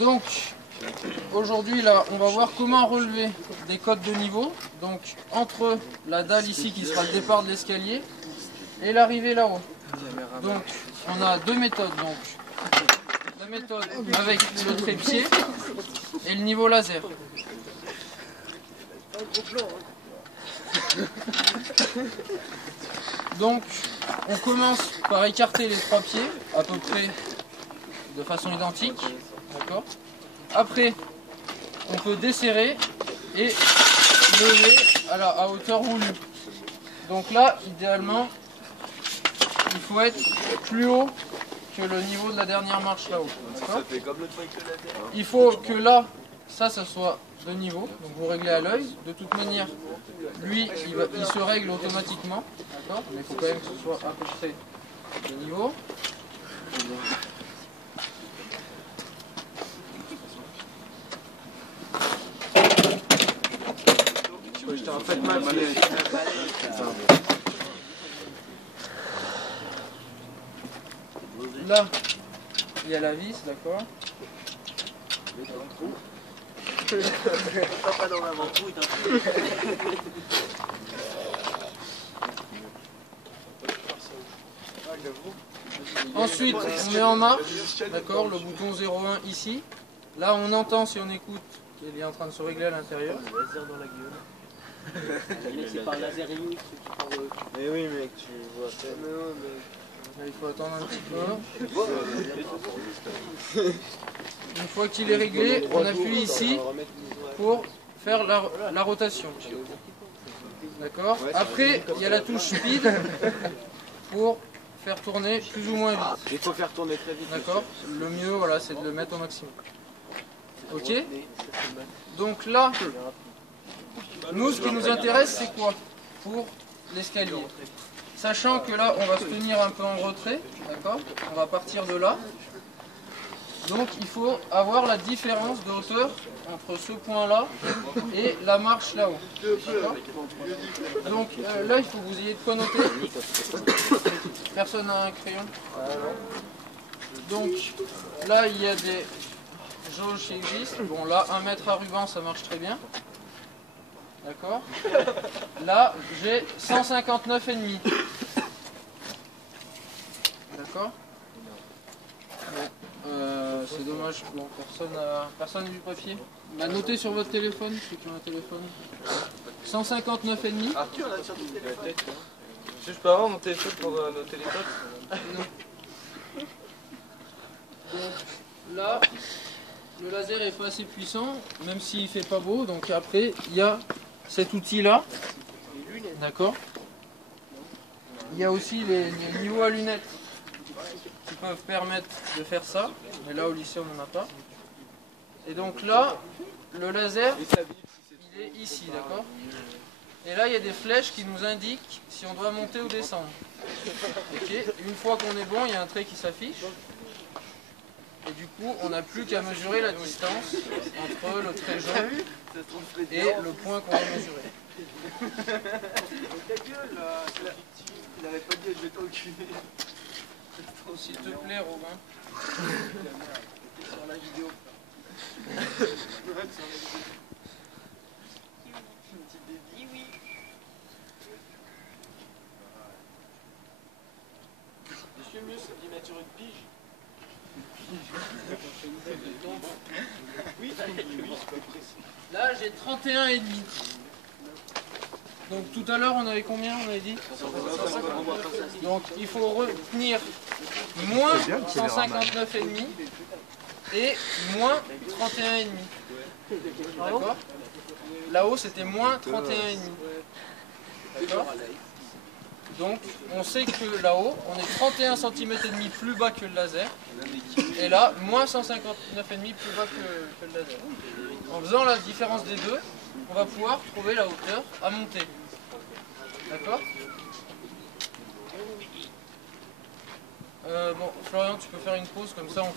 Donc, aujourd'hui, là, on va voir comment relever des codes de niveau. Donc, entre la dalle ici, qui sera le départ de l'escalier, et l'arrivée là-haut. Donc, on a deux méthodes. Donc, la méthode avec le trépied et le niveau laser. Donc, on commence par écarter les trois pieds, à peu près de façon identique. D'accord. Après, on peut desserrer et lever à hauteur voulue. Donc là, idéalement, il faut être plus haut que le niveau de la dernière marche là-haut. Il faut que là, ça soit de niveau. Donc vous réglez à l'œil. De toute manière, lui, il se règle automatiquement. D'accord. Mais il faut quand même que ce soit à peu près de niveau. Je t'ai fait mal. Là, il y a la vis, d'accord. Pas dans l'avant-trou, Ensuite, on met en marche, d'accord, le bouton 01 ici. Là, on entend, si on écoute, qu'il est en train de se régler à l'intérieur. Laser dans la gueule. C'est par laser unique. Mais oui, mec, tu vois ça. Là, il faut attendre un petit peu. Une fois qu'il est réglé, on appuie ici pour faire la rotation. D'accord. Après, il y a la touche speed pour faire tourner plus ou moins vite. Il faut faire tourner très vite. D'accord. Le mieux, voilà, c'est de le mettre au maximum. Ok. Donc là, nous, ce qui nous intéresse, c'est quoi pour l'escalier? Sachant que là, on va se tenir un peu en retrait, d'accord. On va partir de là. Donc, il faut avoir la différence de hauteur entre ce point-là et la marche là-haut. Donc, là, il faut que vous ayez de quoi noter. Personne n'a un crayon? Donc, là, il y a des jauges qui existent. Bon, là, 1 mètre à ruban, ça marche très bien. D'accord. Là, j'ai 159,5. D'accord. C'est dommage, bon, personne n'a du papier. Bah, notez sur votre téléphone, ceux qui ont un téléphone. 159,5. Arthur, là, sur ton téléphone. Je peux avoir mon téléphone pour noter les codes? Non. Donc, là, le laser est pas assez puissant, même s'il fait pas beau. Donc après, il y a cet outil-là. D'accord. Il y a aussi les niveaux à lunettes qui peuvent permettre de faire ça. Mais là, au lycée, on n'en a pas. Et donc là, le laser, il est ici, d'accord. Et là, il y a des flèches qui nous indiquent si on doit monter ou descendre. Okay. Une fois qu'on est bon, il y a un trait qui s'affiche. Et du coup, on n'a plus qu'à mesurer la distance entre le trait jaune et le point qu'on va mesurer. Ta gueule, là, il avait pas dit je vais t'enculer. S'il te plaît, Robin. Sur la vidéo. Monsieur mieux, c'est d'y mettre sur une pige. Oui, là, j'ai 31,5. Donc tout à l'heure, on avait combien, on avait dit? Donc il faut retenir moins 159,5 et moins 31,5. D'accord. Là-haut, c'était moins 31,5. D'accord. Donc on sait que là-haut, on est 31 cm et demi plus bas que le laser. Et là, moins 159,5 plus bas que le laser. En faisant la différence des deux, on va pouvoir trouver la hauteur à monter. D'accord. Bon, Florian, tu peux faire une pause, comme ça on